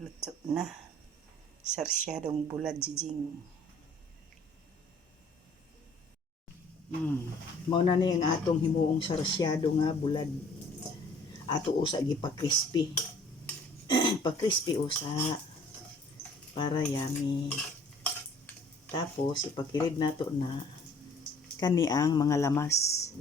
Luto na. Sarsyadong bulad jijing. Mm. Mao na ni ang atong himuong sarsyado nga bulad. Ato usa gi pa crispy. pa crispy usa para yummy. Tapos ipakirib nato na kani ang mga lamas.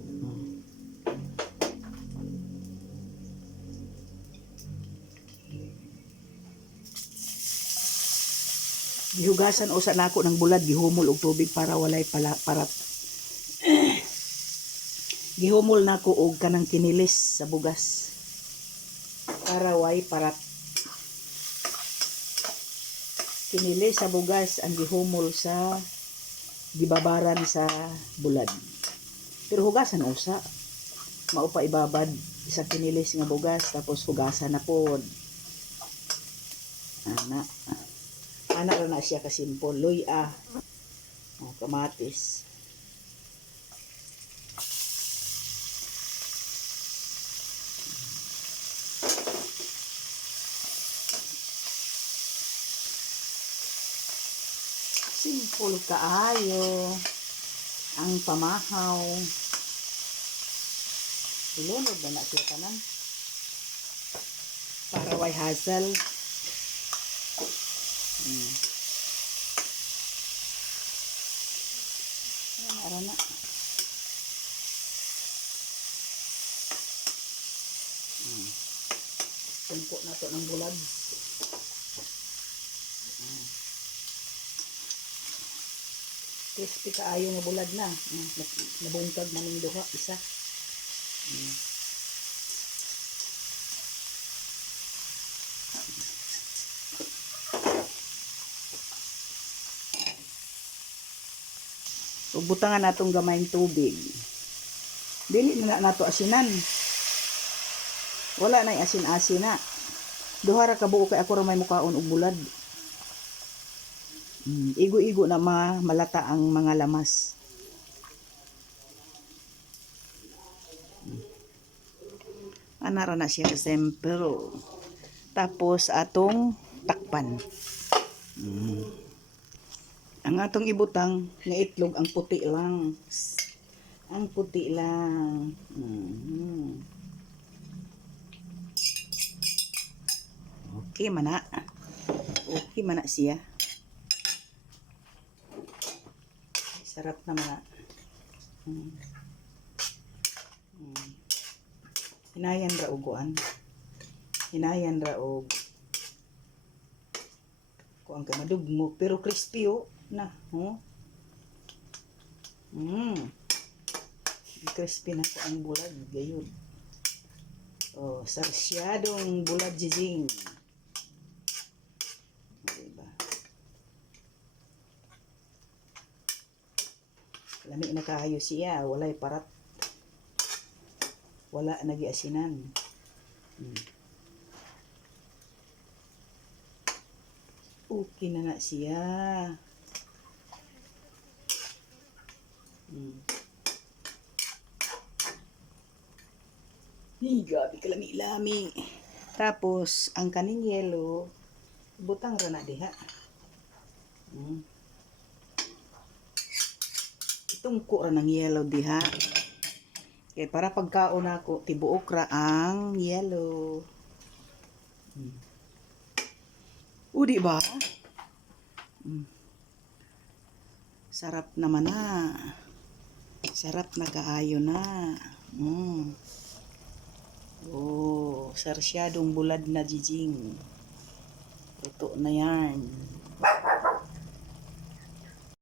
Gihugasan usa nako ng bulad gihumol og tubig para walay pala para gihumol nako og kanang kinilis sa bugas. Para way parat kinilis sa bugas ang gihumol sa gibabaran sa bulad. Pero hugasan usa. Mao pa ibabad isa kinilis nga bugas tapos hugasan na pod ana ana ra na siya ka simple. Loy ah oh, kamatis. Simple kaayo ang pamahaw. Ilunod na na siya tanan. Para way hassle Hmm. Ayan, na. Hmm. Tungko na to ng bulad. Hmm. Crispy kaayo nga bulad na. Hmm. nab- Nabungkag man duha, isa. Hmm. Butangan natong gamayng tubig. Dili na na nato asinan. Wala na asin-asin na. Duha ra ka buo kay ako ra may mukaon og bulad. Mm, igo-igo na ma malata ang mga lamas. Mm. Anara na siya sempero. Tapos atong takpan. Mm. Ang atong ibutang nga itlog ang puti lang. Ang puti lang. Mhm. Okay mana. Okay mana siya. Sarap na mana. Mm. Mm. Hinayan ra uguan. Hinayan ra og kuang ka madugmo pero crispy oh na oh. Mm. Crispy na ko ang bulad gayud oh sarsyadong bulad jijing. Diba? Lami na kaayo siya walay parat. Wala nagiasinan. Hmm. Okay na na siya. Hmm. Hey, gabi kalami-lami. Tapos, ang kaning yellow, butang ra na diha. Hmm. Itong ra ng yellow diha. Kaya para pagkaon ako, tibuok ra ang yellow. Hmm. O, di ba? Mm. Sarap naman na. Sarap na kaayo na. Mm. Oh, sarsyadong bulad na jijing. Luto na yan.